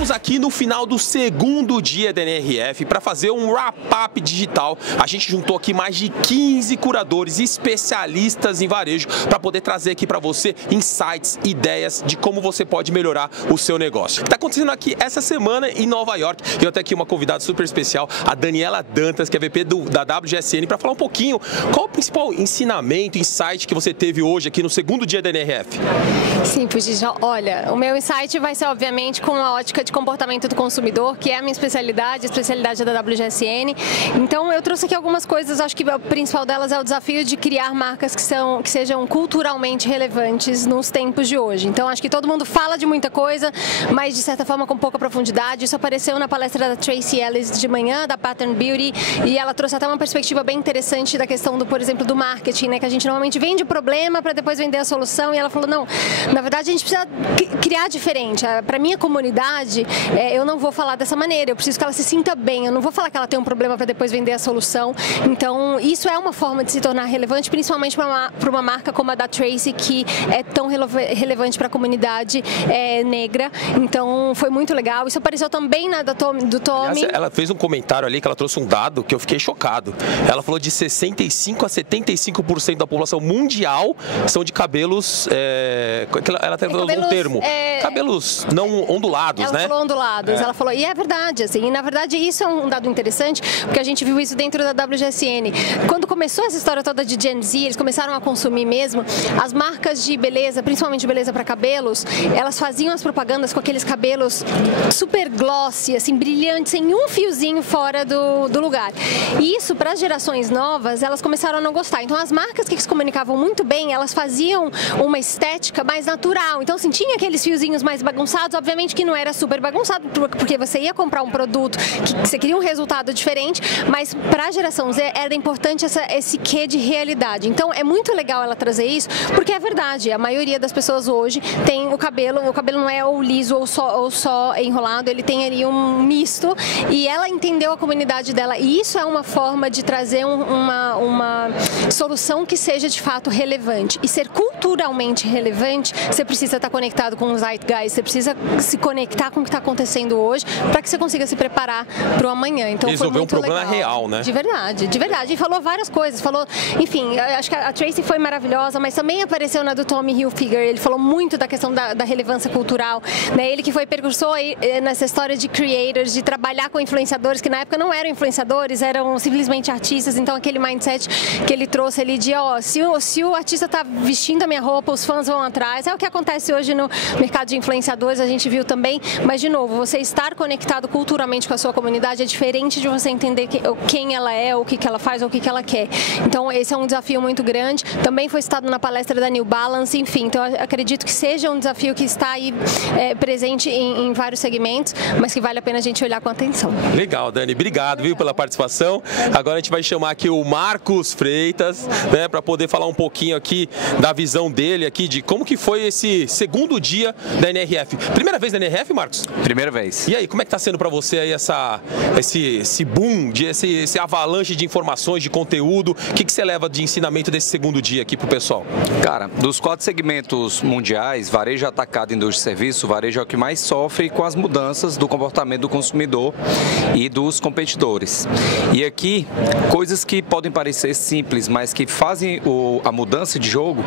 Estamos aqui no final do segundo dia da NRF para fazer um wrap-up digital. A gente juntou aqui mais de 15 curadores especialistas em varejo para poder trazer aqui para você insights, ideias de como você pode melhorar o seu negócio. Está acontecendo aqui essa semana em Nova York. E eu tenho aqui uma convidada super especial, a Daniela Dantas, que é VP da WGSN, para falar um pouquinho qual o principal ensinamento, insight que você teve hoje aqui no segundo dia da NRF. Sim, Pujija, olha, o meu insight vai ser obviamente com a ótica de comportamento do consumidor, que é a minha especialidade, a especialidade da WGSN. Então eu trouxe aqui algumas coisas, acho que a principal delas é o desafio de criar marcas que sejam culturalmente relevantes nos tempos de hoje. Então acho que todo mundo fala de muita coisa, mas de certa forma com pouca profundidade. Isso apareceu na palestra da Tracy Ellis de manhã, da Pattern Beauty, e ela trouxe até uma perspectiva bem interessante da questão do, por exemplo, do marketing, né, que a gente normalmente vende o problema para depois vender a solução, e ela falou, não, na verdade a gente precisa criar diferente. Para minha comunidade, eu não vou falar dessa maneira, eu preciso que ela se sinta bem, eu não vou falar que ela tem um problema para depois vender a solução. Então isso é uma forma de se tornar relevante, principalmente para uma marca como a da Tracy, que é tão relevante para a comunidade negra. Então foi muito legal. Isso apareceu também na do Tommy. Aliás, ela fez um comentário ali que ela trouxe um dado que eu fiquei chocado. Ela falou de 65% a 75% da população mundial são de cabelos, ela até falou um termo, cabelos não ondulados, ela né? Ela falou ondulados, ela falou, e é verdade, assim, e na verdade isso é um dado interessante, porque a gente viu isso dentro da WGSN. Quando começou essa história toda de Gen Z, eles começaram a consumir mesmo, as marcas de beleza, principalmente de beleza para cabelos, elas faziam as propagandas com aqueles cabelos super glossy, assim, brilhantes, sem um fiozinho fora do lugar. E isso, para as gerações novas, elas começaram a não gostar. Então, as marcas que se comunicavam muito bem, elas faziam uma estética mais natural. Então, assim, tinha aqueles fiozinhos mais bagunçados, obviamente que não era super bagunçado, porque você ia comprar um produto que você queria um resultado diferente, mas para a geração Z era importante esse quê de realidade. Então, é muito legal ela trazer isso, porque é verdade, a maioria das pessoas hoje tem o cabelo não é ou liso ou só enrolado, ele tem ali um misto, e ela entendeu a comunidade dela, e isso é uma forma de trazer uma solução que seja de fato relevante. E ser culturalmente relevante, você precisa estar conectado com os zeitgeist, você precisa se conectar com o que está acontecendo hoje, para que você consiga se preparar para o amanhã. Então resolver foi muito um problema legal. Real, né? De verdade, de verdade. E falou várias coisas, falou, enfim, acho que a Tracy foi maravilhosa, mas também apareceu na do Tommy Hilfiger, ele falou muito da questão da relevância cultural, né? Ele que foi precursor nessa história de creators, de trabalhar com influenciadores, que na época não eram influenciadores, eram simplesmente artistas. Então aquele mindset que ele trouxe ali de, se o artista tá vestindo a minha roupa, os fãs vão atrás. É o que acontece hoje no mercado de influenciadores, a gente viu também, mas de novo, você estar conectado culturalmente com a sua comunidade é diferente de você entender quem ela é, o que ela faz, ou o que ela quer. Então esse é um desafio muito grande. Também foi citado na palestra da New Balance, enfim, então eu acredito que seja um desafio que está aí presente em vários segmentos, mas que vale a pena a gente olhar com atenção. Legal, Dani, obrigado, viu, pela participação. Agora a gente vai chamar aqui o Marcos Freitas, né, para poder falar um pouquinho aqui da visão dele aqui, de como que foi esse segundo dia da NRF. Primeira vez na NRF, Marcos? Primeira vez. E aí, como é que tá sendo para você aí esse boom, esse avalanche de informações, de conteúdo? O que você leva de ensinamento desse segundo dia aqui pro pessoal? Cara, dos 4 segmentos mundiais, varejo, atacado, indústria e serviço, o varejo é o que mais sofre com as mudanças do comportamento do consumidor e dos competidores. E aqui, coisas que podem parecer simples, mas que fazem a mudança de jogo,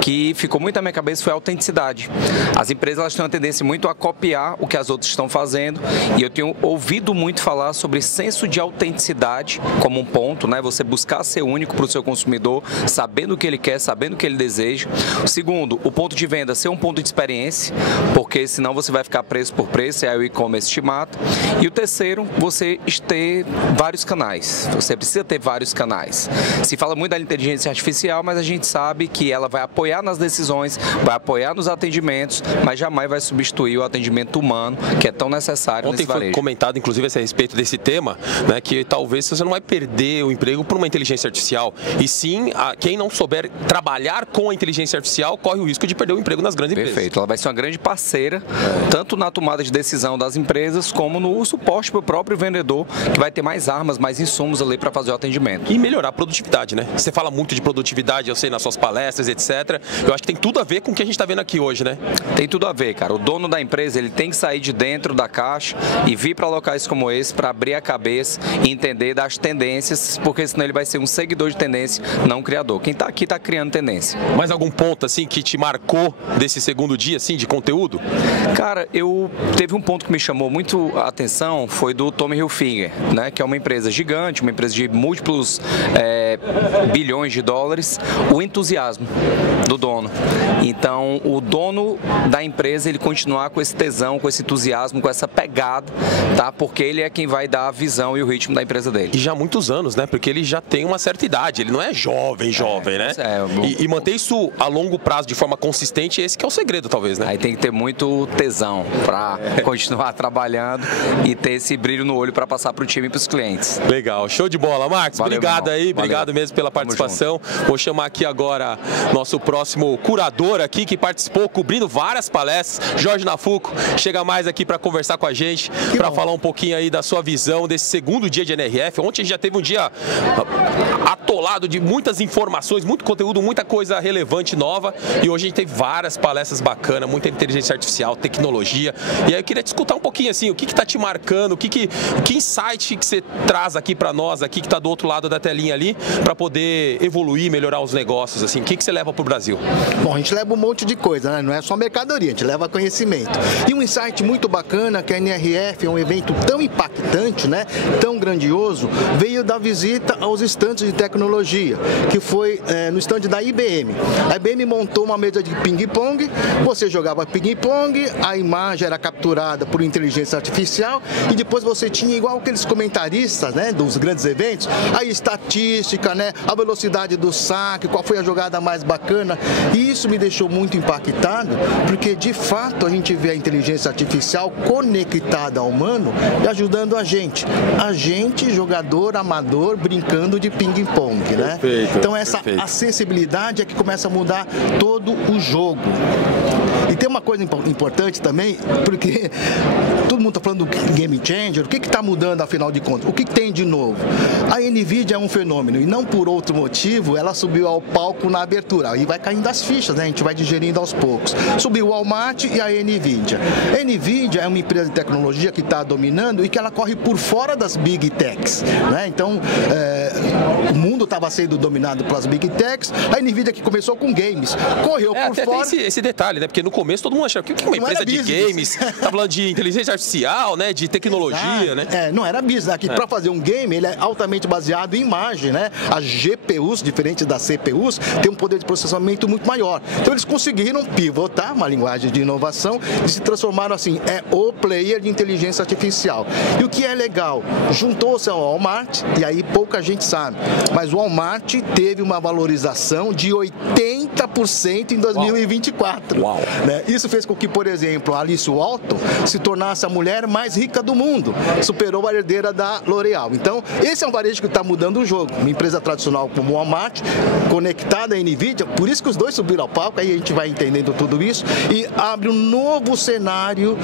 que ficou muito na minha cabeça, foi a autenticidade. As empresas elas têm uma tendência muito a copiar o que as outras estão fazendo, e eu tenho ouvido muito falar sobre senso de autenticidade como um ponto, né? Você buscar ser único para o seu consumidor, sabendo o que ele quer, sabendo o que ele deseja. O segundo, o ponto de venda ser um ponto de experiência, porque senão você vai ficar preço por preço, e aí o e-commerce te mata. E o terceiro, você ter vários canais. Você precisa ter vários canais. Se fala muito da inteligência artificial, mas a gente sabe que ela vai apoiar nas decisões, vai apoiar nos atendimentos, mas jamais vai substituir o atendimento humano, que é tão necessário nesse varejo. Ontem foi comentado, inclusive, a respeito desse tema, né, que talvez você não vai perder o emprego por uma inteligência artificial, e sim, quem não souber trabalhar com a inteligência artificial corre o risco de perder o emprego nas grandes empresas. Perfeito, ela vai ser uma grande parceira parceira, tanto na tomada de decisão das empresas, como no suporte para o próprio vendedor, que vai ter mais armas, mais insumos ali para fazer o atendimento. E melhorar a produtividade, né? Você fala muito de produtividade, eu sei, nas suas palestras, etc. Eu acho que tem tudo a ver com o que a gente está vendo aqui hoje, né? Tem tudo a ver, cara. O dono da empresa, ele tem que sair de dentro da caixa e vir para locais como esse para abrir a cabeça e entender das tendências, porque senão ele vai ser um seguidor de tendência, não um criador. Quem está aqui está criando tendência. Mais algum ponto, assim, que te marcou desse segundo dia, assim, de conteúdo? Cara, teve um ponto que me chamou muito a atenção, foi do Tommy Hilfiger, né? Que é uma empresa gigante, uma empresa de múltiplos bilhões de dólares, o entusiasmo do dono. Então, o dono da empresa, ele continuar com esse tesão, com esse entusiasmo, com essa pegada, tá? Porque ele é quem vai dar a visão e o ritmo da empresa dele. E já há muitos anos, né? Porque ele já tem uma certa idade, ele não é jovem, né? E manter isso a longo prazo de forma consistente, esse que é o segredo, talvez, né? Aí tem que ter muito tesão para continuar trabalhando e ter esse brilho no olho para passar para o time e para os clientes. Legal, show de bola. Marcos, valeu, obrigado aí, obrigado mesmo pela participação. Vou chamar aqui agora nosso próximo curador aqui, que participou cobrindo várias palestras, Jorge Nafuco, chega mais aqui para conversar com a gente, para falar um pouquinho aí da sua visão desse segundo dia de NRF. Ontem a gente já teve um dia atolado de muitas informações, muito conteúdo, muita coisa relevante nova, e hoje a gente teve várias palestras bacanas, muita inteligência artificial, tecnologia, e aí eu queria te escutar um pouquinho assim, o que está te marcando, que insight que você traz aqui para nós, aqui que está do outro lado da telinha ali, para poder evoluir, melhorar os negócios, assim, o que você leva para o Brasil? Bom, a gente leva um monte de coisa, né? Não é só mercadoria, a gente leva conhecimento. E um insight muito bacana, que a NRF é um evento tão impactante, né? Tão grandioso, veio da visita aos estandes de tecnologia, que foi no estande da IBM. A IBM montou uma mesa de ping-pong, você jogava ping-pong, a imagem era capturada por inteligência artificial e depois você tinha, igual aqueles comentaristas, né, dos grandes eventos, a estatística, né, a velocidade do saque, qual foi a jogada mais bacana. E isso me deixou muito impactado, porque de fato a gente vê a inteligência artificial conectada ao humano e ajudando a gente, jogador amador, brincando de ping-pong, né? Perfeito, então essa perfeito. acessibilidade é que começa a mudar todo o jogo. E tem uma coisa importante também, porque todo mundo está falando do Game Changer, o que está mudando afinal de contas? O que tem de novo? A NVIDIA é um fenômeno e não por outro motivo ela subiu ao palco na abertura. Aí vai caindo as fichas, né? A gente vai digerindo aos poucos. Subiu o Walmart e a NVIDIA. A NVIDIA é uma empresa de tecnologia que está dominando e que ela corre por fora das Big Techs, né? Então, o mundo estava sendo dominado pelas Big Techs, a NVIDIA que começou com games, correu por fora. Tem esse detalhe, né? Porque no começo todo mundo achava que uma empresa de games, tá falando de inteligência artificial, né? De tecnologia, né? Não era business. Aqui, para fazer um game, ele é altamente baseado em imagem, né? As GPUs, diferente das CPUs, tem um poder de processamento muito maior. Então eles conseguiram pivotar, uma linguagem de inovação, e se transformaram assim, o player de inteligência artificial. E o que é legal, juntou-se ao Walmart, e aí pouca gente sabe, mas o Walmart teve uma valorização de 80% em 2024. Uau. Né? Isso fez com que, por exemplo, a Alice Walton se tornasse a mulher mais rica do mundo, superou a herdeira da L'Oréal. Então, esse é um varejo que está mudando o jogo. Uma empresa tradicional como o Walmart, conectada à NVIDIA, por isso que os dois subiram ao palco, aí a gente vai entendendo tudo isso, e abre um novo cenário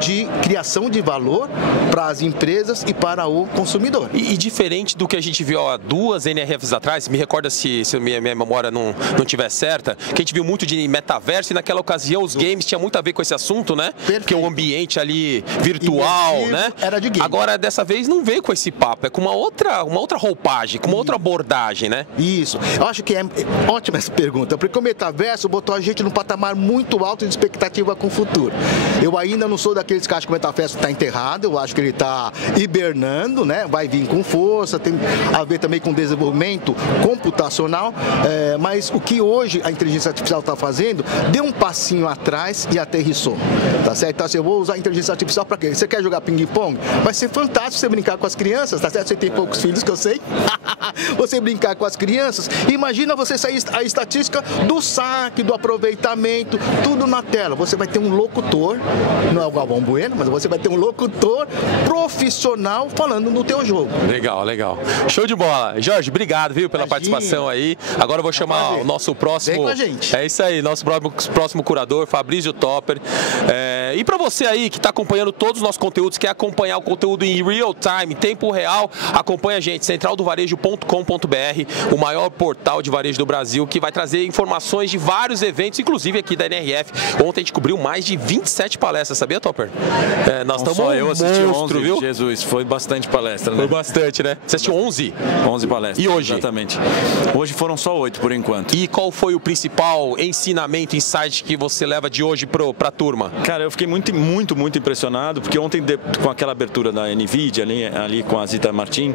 de criação de valor para as empresas e para o consumidor. E diferente do que a gente viu há 2 NRFs atrás, me recorda se minha memória não estiver certa, que a gente viu muito de metaverso e naquela ocasião os games tinham muito a ver com esse assunto, né? Perfeito. Porque o ambiente ali virtual, imersivo, né? Era de game. Agora, dessa vez, não veio com esse papo, é com uma outra roupagem, com uma outra abordagem, né? Isso. Eu acho que é ótima essa pergunta, porque o metaverso botou a gente num patamar muito alto de expectativa com o futuro. Eu ainda não sou daqueles que acham que o metaverso está enterrado, eu acho que ele está hibernando, né? Vai vir com força, tem a ver também com desenvolvimento computacional, mas o que hoje a inteligência artificial está fazendo, deu um passinho atrás e aterrissou, tá certo? Então, assim, eu vou usar a inteligência artificial para quê? Você quer jogar ping-pong? Vai ser fantástico você brincar com as crianças, tá certo? Você tem poucos filhos, que eu sei. você brincar com as crianças. Imagina você sair a estatística do saque, do aproveitamento, tudo na tela. Você vai ter um locutor, não é o Galvão Bueno, mas você vai ter um locutor profissional falando no teu jogo. Legal, legal. Show de bola. Jorge, obrigado, viu, pela participação aí. Agora eu vou chamar o nosso próximo... Vem com a gente. É isso aí, nosso próximo curador, Fabrício Topper. E para você aí que está acompanhando todos os nossos conteúdos, quer acompanhar o conteúdo em real time, tempo real, acompanha a gente, centraldovarejo.com.br, o maior portal de varejo do Brasil, que vai trazer informações de vários eventos, inclusive aqui da NRF. Ontem a gente cobriu mais de 27 palestras, sabia, Topper? Nós estamos só eu assisti monstro, 11, viu? Jesus, foi bastante palestra, né? Foi bastante, né? Você assistiu 11? 11 palestras. E hoje? Exatamente. Hoje foram só 8 por enquanto. E qual foi o principal ensinamento, insight que você leva de hoje para a turma? Cara, eu fiquei muito impressionado, porque ontem, com aquela abertura da NVIDIA, ali com a Zita Martin,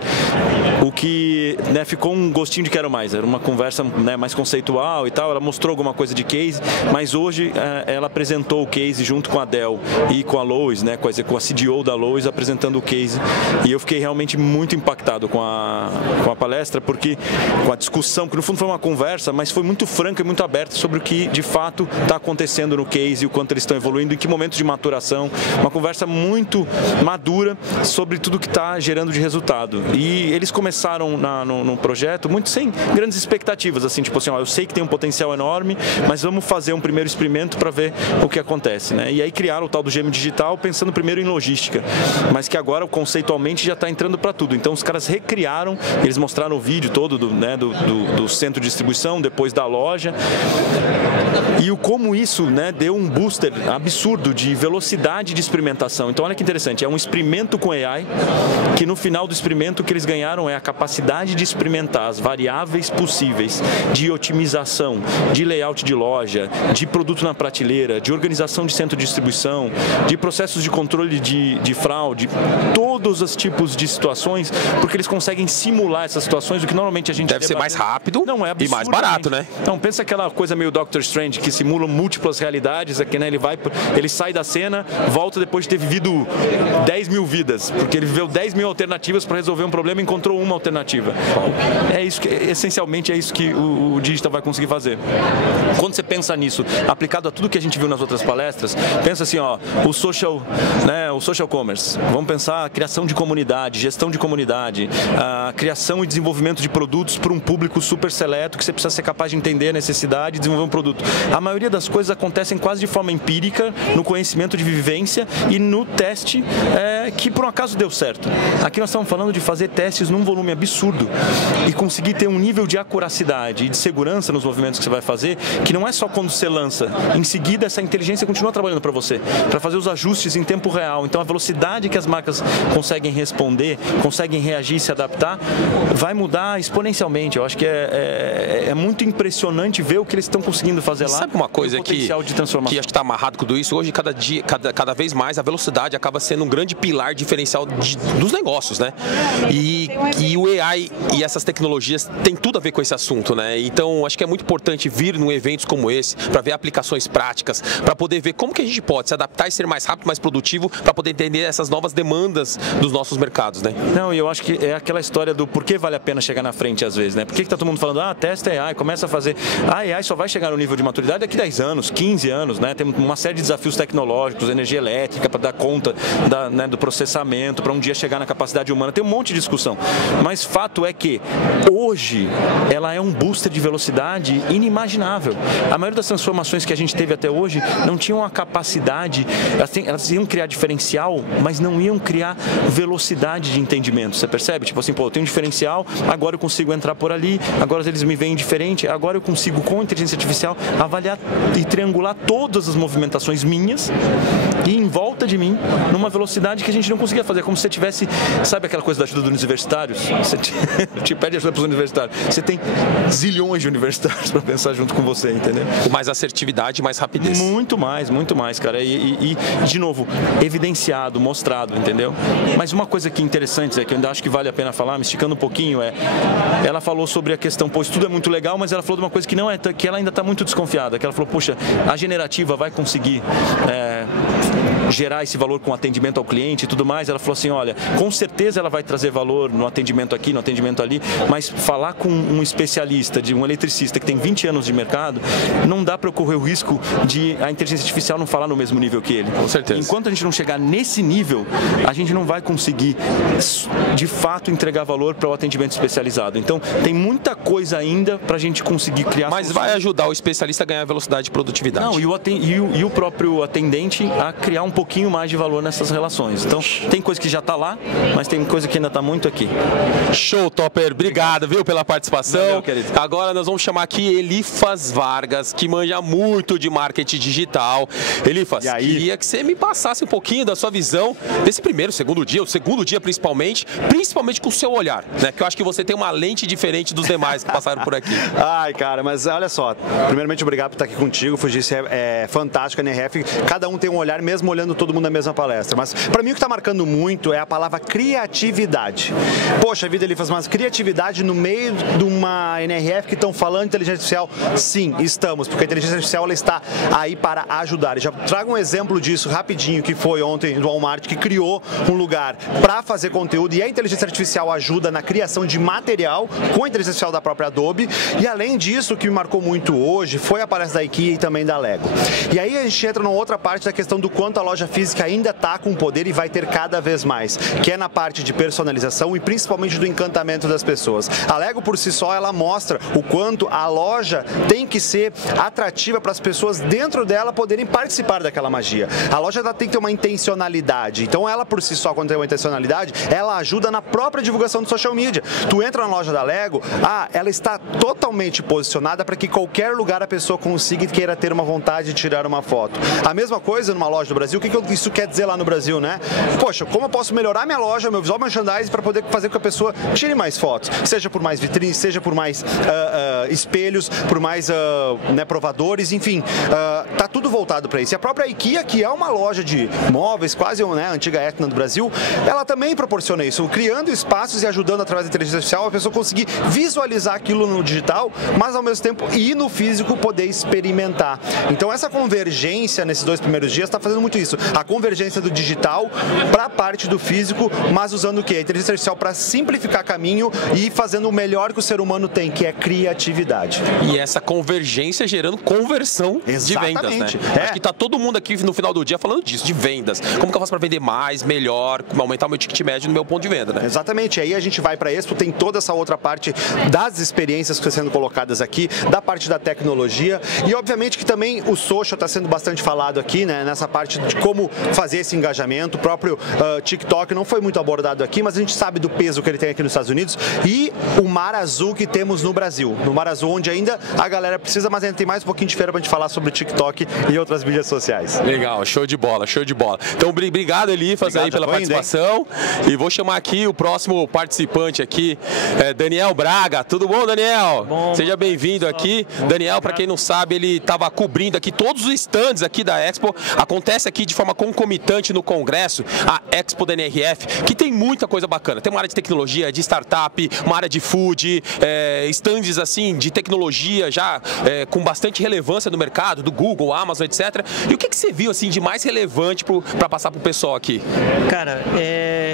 o que, né, ficou um gostinho de quero mais. Era uma conversa, né, mais conceitual e tal. Ela mostrou alguma coisa de case, mas hoje ela apresentou o case junto com a Dell e com a Lowe's, né, com a CDO da Lowe's apresentando o case. E eu fiquei realmente muito impactado com a palestra, porque com a discussão, que no fundo foi uma conversa, mas foi muito franca e muito aberta sobre o que de fato está acontecendo no case, o quanto eles estão evoluindo, em que momento de maturação. Uma conversa muito madura sobre tudo que está gerando de resultado. E eles começaram no projeto muito sem grandes expectativas, assim, tipo assim, ó, eu sei que tem um potencial enorme, mas vamos fazer um primeiro experimento para ver o que acontece, né? E aí criaram o tal do Gêmeo Digital, pensando primeiro em logística, mas que agora conceitualmente já está entrando para tudo. Então os caras recriaram, eles mostraram o vídeo todo do centro de distribuição, depois da loja, e como isso, né, deu um booster absurdo de velocidade de experimentação. Então olha que interessante, é um experimento com AI, que no final do experimento o que eles ganharam é a capacidade de experimentar as variáveis possíveis de otimização, de layout de loja, de produto na prateleira, de organização de centro de distribuição, de processos de controle de fraude, todos os tipos de situações, porque eles conseguem simular essas situações, o que normalmente a gente deve ser mais rápido, não é e mais barato, né? Então pensa aquela coisa meio Doctor Strange, que simula múltiplas realidades, aqui, né? Ele sai da cena, volta depois de ter vivido 10 mil vidas, porque ele viveu 10 mil alternativas para resolver um problema e encontrou uma alternativa. É isso que, essencialmente, é isso que o digital vai conseguir fazer. Quando você pensa nisso, aplicado a tudo que a gente viu nas outras palestras, pensa assim, ó, o social commerce. Vamos pensar a criação de comunidade, gestão de comunidade, a criação e desenvolvimento de produtos para um público super seleto, que você precisa ser capaz de entender a necessidade e desenvolver um produto. A maioria das coisas acontecem quase de forma empírica, no conhecimento de vivência e no teste que por um acaso deu certo. Aqui nós estamos falando de fazer testes num volume absurdo e conseguir ter um nível de acuracidade e de segurança nos movimentos que você vai fazer, que não é só quando você lança. Em seguida, essa inteligência continua trabalhando para você, para fazer os ajustes em tempo real. Então, a velocidade que as marcas conseguem responder, conseguem reagir e se adaptar, vai mudar exponencialmente. Eu acho que é muito impressionante ver o que eles estão conseguindo fazer lá. Sabe uma coisa que acho que está amarrado com tudo isso? Hoje, cada vez mais, a velocidade acaba sendo um grande pilar diferencial dos negócios, né? E o AI e essas tecnologias têm tudo a ver com esse assunto, né? Então, acho que é muito importante vir num eventos como esse para ver aplicações práticas, para poder ver como que a gente pode se adaptar e ser mais rápido, mais produtivo, para poder entender essas novas demandas dos nossos mercados, né? Não, e eu acho que é aquela história do por que vale a pena chegar na frente às vezes, né? Por que tá todo mundo falando, testa AI, começa a fazer. A AI só vai chegar no nível de maturidade daqui 10 anos, 15 anos, né? Tem uma série de desafios tecnológicos, energia elétrica para dar conta do processamento, para um dia chegar na capacidade humana. Tem um monte de discussão. Mas fato é que hoje ela é um booster de velocidade inimaginável. A maioria das transformações que a gente teve até hoje não tinham a capacidade, elas iam criar diferencial, mas não iam criar velocidade de entendimento. Você percebe? Tipo assim, eu tenho um diferencial, agora eu consigo entrar por ali, agora eles me veem diferente, agora eu consigo, com inteligência artificial, avaliar e triangular todas as movimentações minhas e em volta de mim, numa velocidade que a gente não conseguia fazer, como se você tivesse, sabe aquela coisa da ajuda dos universitários? Você te pede ajuda para os universitários. Você tem zilhões de universitários para pensar junto com você, entendeu? Com mais assertividade e mais rapidez. Muito mais, cara. E de novo, evidenciado, mostrado, entendeu? Mas uma coisa que é interessante, que eu ainda acho que vale a pena falar, me esticando um pouquinho, ela falou sobre a questão, isso tudo é muito legal, mas ela falou de uma coisa que não é, que ela ainda está muito desconfiada, que ela falou, poxa, a generativa vai conseguir gerar esse valor com atendimento ao cliente e tudo mais. Ela falou assim, olha, com certeza ela vai trazer valor no atendimento aqui, no atendimento ali, mas falar com um especialista, de um eletricista que tem 20 anos de mercado, não dá para correr o risco de a inteligência artificial não falar no mesmo nível que ele. Com certeza. Enquanto a gente não chegar nesse nível, a gente não vai conseguir, de fato, entregar valor para o atendimento especializado. Então, tem muita coisa ainda para a gente conseguir criar Mas soluções. vai ajudar o especialista a ganhar velocidade de produtividade. Não, e o próprio atendente a criar um pouquinho mais de valor nessas relações. Então, tem coisa que já está lá, mas tem coisa que ainda está muito aqui. Show, Topper. Obrigado, viu, pela participação. Valeu, querido. Agora nós vamos chamar aqui Elifas Vargas, que manja muito de marketing digital. Elifas, queria que você me passasse um pouquinho da sua visão desse primeiro, segundo dia, o segundo dia principalmente com o seu olhar, né? Que eu acho que você tem uma lente diferente dos demais que passaram por aqui. Ai, cara, mas olha só, primeiramente obrigado por estar aqui contigo, Fugice, é fantástico, a NRF, cada um tem um olhar, mesmo olhando todo mundo na mesma palestra, mas para mim o que está marcando muito é a palavra criatividade. Poxa vida, Elifas, mas criatividade no meio de uma NRF que estão falando de inteligência artificial? Sim, estamos, porque a inteligência artificial ela está aí para ajudar. E já trago um exemplo disso rapidinho, que foi ontem do Walmart, que criou um lugar para fazer conteúdo, e a inteligência artificial ajuda na criação de material com a inteligência artificial da própria Adobe. E além disso, o que me marcou muito hoje foi a palestra da IKEA e também da Lego. E aí a gente entra numa outra parte da questão do quanto a loja física ainda está com poder e vai ter cada vez mais, que é na parte de personalização e principalmente do encantamento das pessoas. A Lego por si só, ela mostra o quanto a loja tem que ser atrativa para as pessoas dentro dela poderem participar daquela magia. A loja ela tem que ter uma intencionalidade. Então ela por si só, quando tem uma intencionalidade, ela ajuda na própria divulgação do social media. Tu entra na loja da Lego, ela está totalmente posicionada para que qualquer lugar a pessoa consiga e queira ter uma vontade de tirar uma foto. A mesma coisa numa loja do Brasil, o que isso quer dizer lá no Brasil, né? Poxa, como eu posso melhorar minha loja, meu visual merchandising para poder fazer com que a pessoa tire mais fotos? Seja por mais vitrines, seja por mais espelhos, por mais provadores, enfim, tá tudo voltado para isso. E a própria IKEA, que é uma loja de móveis, quase a antiga Etna do Brasil, ela também proporciona isso, criando espaços e ajudando através da inteligência artificial a pessoa conseguir visualizar aquilo no digital, mas ao mesmo tempo e no físico poder experimentar. Então essa convergência nesses 2 primeiros dias está fazendo muito isso, a convergência do digital para a parte do físico, mas usando o quê? A inteligência artificial para simplificar caminho e fazendo o melhor que o ser humano tem, que é criatividade. E essa convergência gerando conversão de vendas, né? Acho que tá todo mundo aqui no final do dia falando disso, de vendas. Como que eu faço para vender mais, melhor, aumentar o meu ticket médio no meu ponto de venda, né? Exatamente. Aí a gente vai para Expo, tem toda essa outra parte das experiências que estão sendo colocadas aqui, da parte da tecnologia e obviamente que também o social está sendo bastante falado aqui, né? Nessa parte de como fazer esse engajamento. O próprio TikTok não foi muito abordado aqui, mas a gente sabe do peso que ele tem aqui nos Estados Unidos e o mar azul que temos no Brasil. No mar azul, onde ainda a galera precisa, mas ainda tem mais um pouquinho de feira para a gente falar sobre o TikTok e outras mídias sociais. Legal, show de bola, show de bola. Então, obrigado, Elifas, aí pela participação. E vou chamar aqui o próximo participante aqui, Daniel Braga. Tudo bom, Daniel? Bom, seja bem-vindo aqui. Daniel, para quem não sabe, ele estava cobrindo aqui todos os stands aqui da Expo. Acontece aqui de forma concomitante no Congresso, a Expo da NRF, que tem muita coisa bacana. Tem uma área de tecnologia, de startup, uma área de food, stands assim de tecnologia já com bastante relevância no mercado, do Google, Amazon, etc. E o que você viu assim de mais relevante para passar para o pessoal aqui? Cara,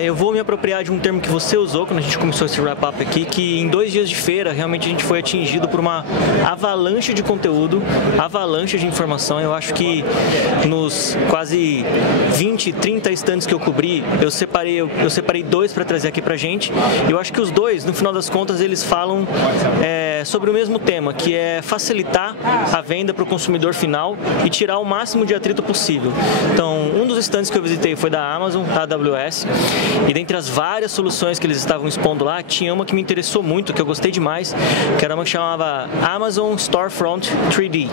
eu vou me apropriar de um termo que você usou quando a gente começou esse wrap-up aqui, que em 2 dias de feira realmente a gente foi atingido por uma avalanche de conteúdo, avalanche de informação. Eu acho que nos quase 20, 30 stands que eu cobri, eu separei 2 para trazer aqui pra gente. E eu acho que os 2, no final das contas, eles falam sobre o mesmo tema, que é facilitar a venda para o consumidor final e tirar o máximo de atrito possível. Então, um dos stands que eu visitei foi da Amazon, da AWS, e dentre as várias soluções que eles estavam expondo lá, tinha uma que me interessou muito, que eu gostei demais, que era uma que chamava Amazon Storefront 3D.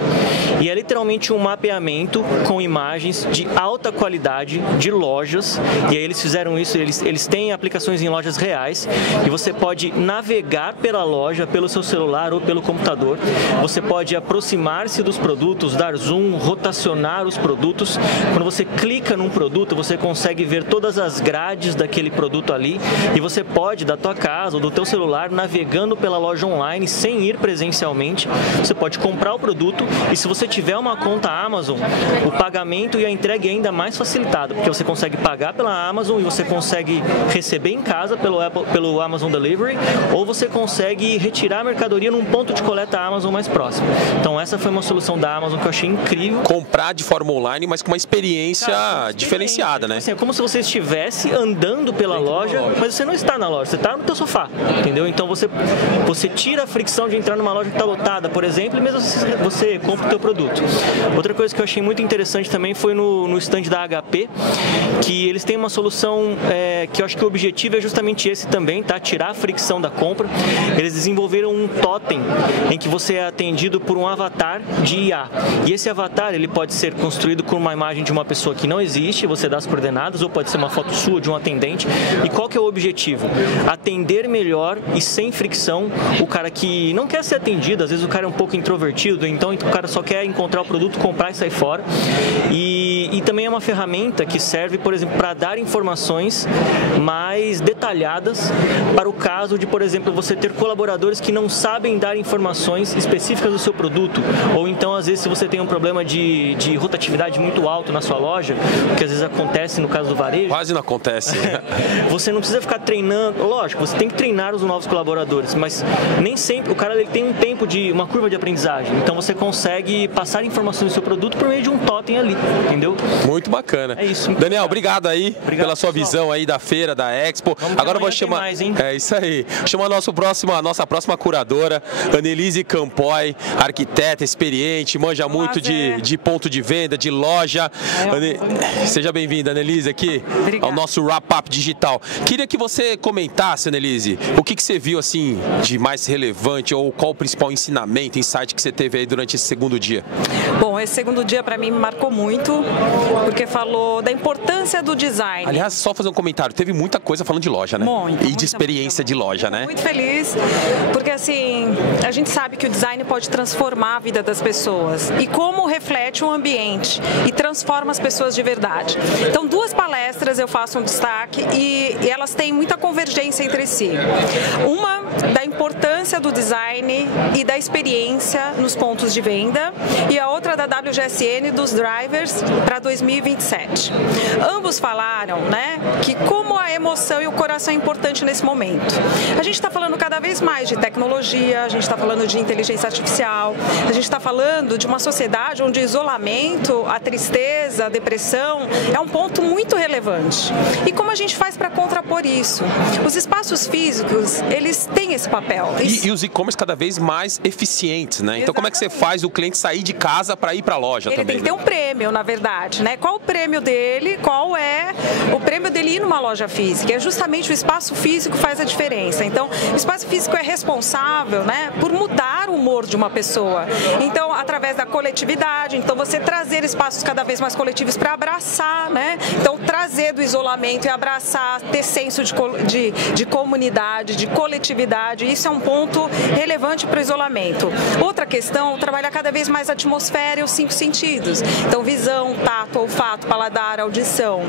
E é literalmente um mapeamento com imagens de alta qualidade de lojas, e aí eles fizeram isso, eles têm aplicações em lojas reais, e você pode navegar pela loja, pelo seu celular ou pelo computador, você pode aproximar-se dos produtos, dar zoom, rotacionar os produtos. Quando você clica num produto, você consegue ver todas as grades daquele produto ali, e você pode, da tua casa ou do teu celular, navegando pela loja online sem ir presencialmente, você pode comprar o produto, e se você tiver uma conta Amazon, o pagamento e a entrega ainda mais facilitado, porque você consegue pagar pela Amazon e você consegue receber em casa pelo Amazon Delivery, ou você consegue retirar a mercadoria num ponto de coleta Amazon mais próximo. Então essa foi uma solução da Amazon que eu achei incrível. Comprar de forma online, mas com uma experiência diferenciada, né? Assim, é como se você estivesse andando pela loja, mas você não está na loja, você está no teu sofá, entendeu? Então você tira a fricção de entrar numa loja que está lotada, por exemplo, e mesmo você compra o teu produto. Outra coisa que eu achei muito interessante também foi no stand da HP, que eles têm uma solução que eu acho que o objetivo é justamente esse também, tá? Tirar a fricção da compra. Eles desenvolveram um totem em que você é atendido por um avatar de IA. E esse avatar, ele pode ser construído com uma imagem de uma pessoa que não existe, você dá as coordenadas, ou pode ser uma foto sua de um atendente. E qual que é o objetivo? Atender melhor e sem fricção o cara que não quer ser atendido, às vezes o cara é um pouco introvertido, então o cara só quer encontrar o produto, comprar e sair fora. E também é uma ferramenta que serve, por exemplo, para dar informações mais detalhadas para o caso de, por exemplo, você ter colaboradores que não sabem dar informações específicas do seu produto, ou então, às vezes, se você tem um problema de rotatividade muito alto na sua loja, que às vezes acontece no caso do varejo. Quase não acontece. Você não precisa ficar treinando, lógico, você tem que treinar os novos colaboradores, mas nem sempre, o cara ele tem uma curva de aprendizagem, então você consegue passar informações do seu produto por meio de um totem ali, entendeu? Muito bacana. É isso. Daniel, obrigado aí pela sua visão aí da feira, da Expo. Agora eu vou chamar... mais, hein? É isso aí. Chamar a nossa próxima curadora, Annelise Campoy, arquiteta experiente, manja muito de ponto de venda, de loja. Seja bem-vinda, Annelise, aqui ao nosso Wrap-Up Digital. Queria que você comentasse, Annelise, o que você viu assim de mais relevante, ou qual o principal ensinamento, insight que você teve aí durante esse segundo dia? Bom, esse segundo dia para mim me marcou muito, porque falou da importância do design. Aliás, só fazer um comentário, teve muita coisa falando de loja, né? E de experiência de loja, né? Muito feliz, porque assim, a gente sabe que o design pode transformar a vida das pessoas e como reflete o ambiente e transforma as pessoas de verdade. Então, duas palestras eu faço um destaque e elas têm muita convergência entre si. Uma da importância do design e da experiência nos pontos de venda e a outra da WGSN dos drivers para 2027. Ambos falaram, né, que como a emoção e o coração é importante nesse momento. A gente está falando cada vez mais de tecnologia, a gente está falando de inteligência artificial, a gente está falando de uma sociedade onde o isolamento, a tristeza, a depressão é um ponto muito relevante. E como a gente faz para contrapor isso? Os espaços físicos, eles têm esse papel. E os e-commerce cada vez mais eficientes, né? Então, como é que você faz o cliente sair de casa para ir para a loja também? Ele tem que ter um prêmio, na verdade, né? Qual o prêmio dele? Qual é o prêmio dele ir numa loja física? É justamente o espaço físico faz a diferença. Então, o espaço físico é responsável, né, por mudar o humor de uma pessoa. Então, através da coletividade, então você trazer espaços cada vez mais coletivos para abraçar, né? Então, trazer do isolamento e abraçar, ter senso de comunidade, de coletividade, isso é um ponto relevante para o isolamento. Outra questão, trabalhar cada vez mais a atmosfera e os 5 sentidos. Então, visão, tato, olfato, paladar, audição.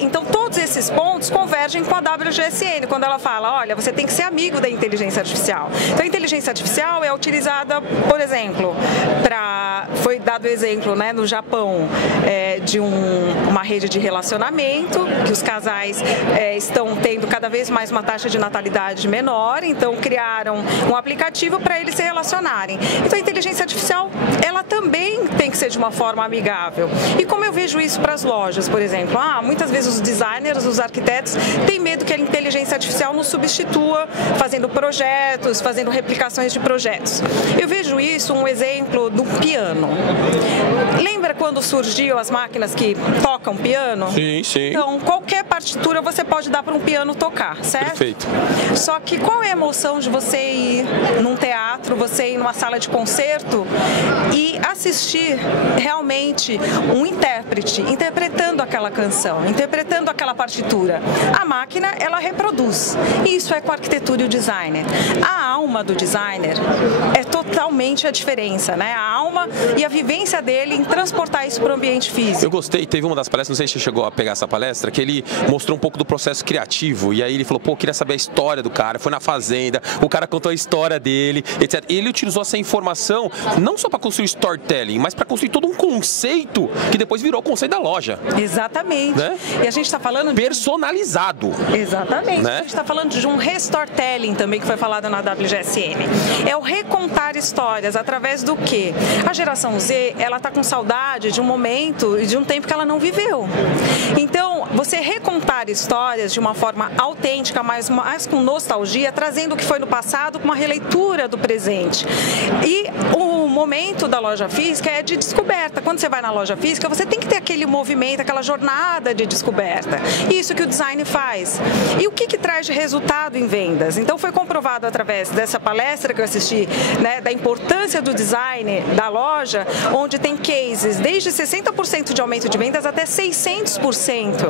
Então, todos esses pontos convergem com a WGSN, quando ela fala, olha, você tem que ser amigo da inteligência artificial. Então, a inteligência artificial é utilizada, por exemplo, foi dado exemplo, né, no Japão, de uma rede de relacionamento, que os casais estão tendo cada vez mais uma taxa de natalidade menor, então criaram um aplicativo para eles se relacionarem. Então, a inteligência artificial, ela também tem que ser de uma forma amigável. E como eu vejo isso para as lojas, por exemplo, muitas vezes os designers, os arquitetos, têm medo que a inteligência artificial nos substitua fazendo projetos, fazendo replicações de projetos. Eu vejo isso, um exemplo do piano. Lembra quando surgiam as máquinas que tocam piano? Sim, sim. Então, qualquer partitura você pode dar para um piano tocar, certo? Perfeito. Só que qual é a emoção de você ir num teatro, você ir numa sala de concerto e assistir realmente um intérprete interpretando aquela canção, interpretando aquela partitura? A máquina, ela reproduz. E isso é com a arquitetura e o designer. A alma do designer é totalmente a diferença, né? A alma e a vivência dele em transportar isso para o ambiente físico. Eu gostei, teve uma das palestras, não sei se você chegou a pegar essa palestra, que ele mostrou um pouco do processo criativo, e aí ele falou, pô, queria saber a história do cara, foi na fazenda fazenda, o cara contou a história dele, etc. Ele utilizou essa informação não só para construir storytelling, mas para construir todo um conceito que depois virou o conceito da loja. Exatamente. Né? E a gente está falando personalizado. Exatamente. Né? A gente está falando de um restorytelling também que foi falado na WGSN. É o recontar histórias através do quê? A geração Z, ela está com saudade de um momento e de um tempo que ela não viveu. Então, você recontar histórias de uma forma autêntica, mais com nostalgia, trazendo o que foi no passado com uma releitura do presente. E o momento da loja física é de descoberta. Quando você vai na loja física, você tem que ter aquele movimento, aquela jornada de descoberta. Isso que o design faz. E o que traz de resultado em vendas? Então, foi comprovado através dessa palestra que eu assisti, né, da importância do design da loja, onde tem cases desde 60% de aumento de vendas até 600%.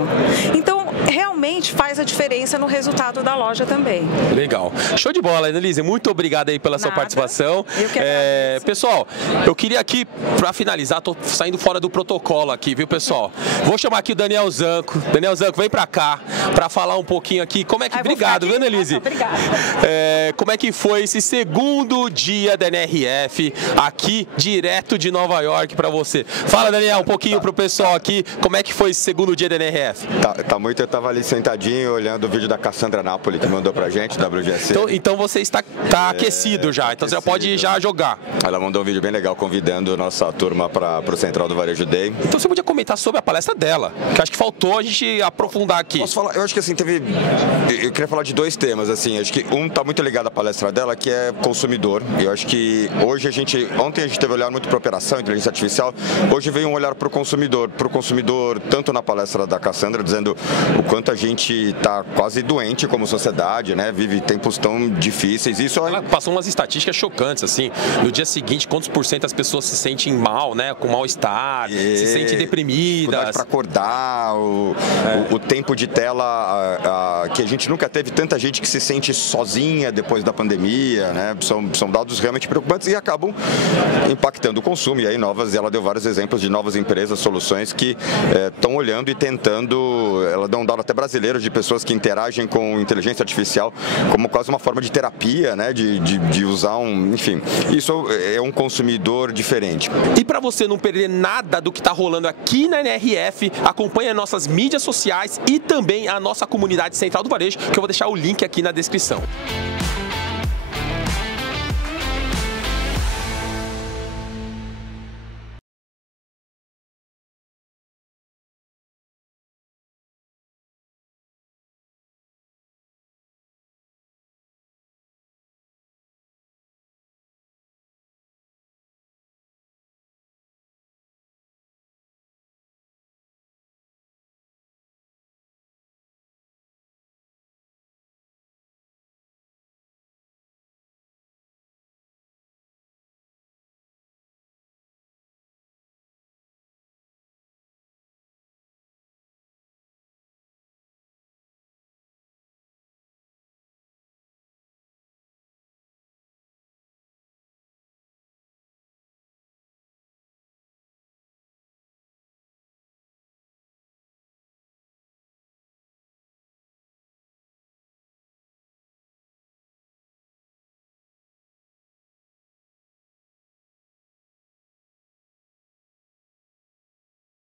Então, realmente faz a diferença no resultado da loja também. Legal. Show de bola, Annelise. Muito obrigado aí pela sua participação. Eu que agradeço. Pessoal, eu queria aqui, para finalizar, tô saindo fora do protocolo aqui, viu, pessoal? Vou chamar aqui o Daniel Zanco. Daniel Zanco, vem para cá para falar um pouquinho aqui. Como é que... Obrigado, viu, Annelise? Obrigada. Como é que foi esse segundo dia da NRF aqui, direto de Nova York para você? Fala, Daniel, um pouquinho pro pessoal aqui, como é que foi esse segundo dia da NRF? Tá muito, eu tava ali sentadinho, olhando o vídeo da Cassandra Napoli, que mandou pra gente, WGSN. Então você está aquecido já, então você já pode já jogar. Ela mandou um vídeo bem legal convidando nossa turma pro Central do Varejo Day. Então você podia comentar sobre a palestra dela, que acho que faltou a gente aprofundar aqui. Posso falar? Eu acho que assim, eu queria falar de dois temas, assim, acho que um tá muito ligado à palestra dela, que é consumidor. Eu acho que hoje ontem a gente teve um olhar muito para operação, inteligência artificial, hoje veio um olhar para o consumidor tanto na palestra da Cassandra, dizendo o quanto a gente está quase doente como sociedade, né? Vive tempos tão difíceis. Ela passou umas estatísticas chocantes, assim, no dia seguinte, quantos por cento as pessoas se sentem mal, né? Com mal-estar, se sentem deprimidas. Para acordar, o tempo de tela, que a gente nunca teve tanta gente que se sente sozinha depois da pandemia, né? São dados realmente preocupantes e acabam impactando o consumo. E aí ela deu vários exemplos de novas empresas, soluções que estão olhando e tentando, ela deu um dado até brasileiro de pessoas que interagem com inteligência artificial como quase uma forma de terapia, né? De usar enfim, isso é um consumidor diferente. E para você não perder nada do que está rolando aqui na NRF, acompanhe nossas mídias sociais e também a nossa comunidade Central do Varejo, que eu vou deixar o link aqui na descrição.